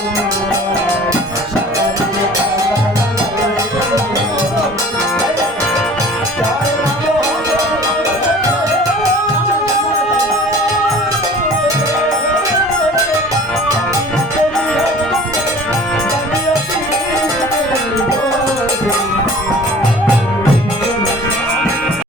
Thank right. you.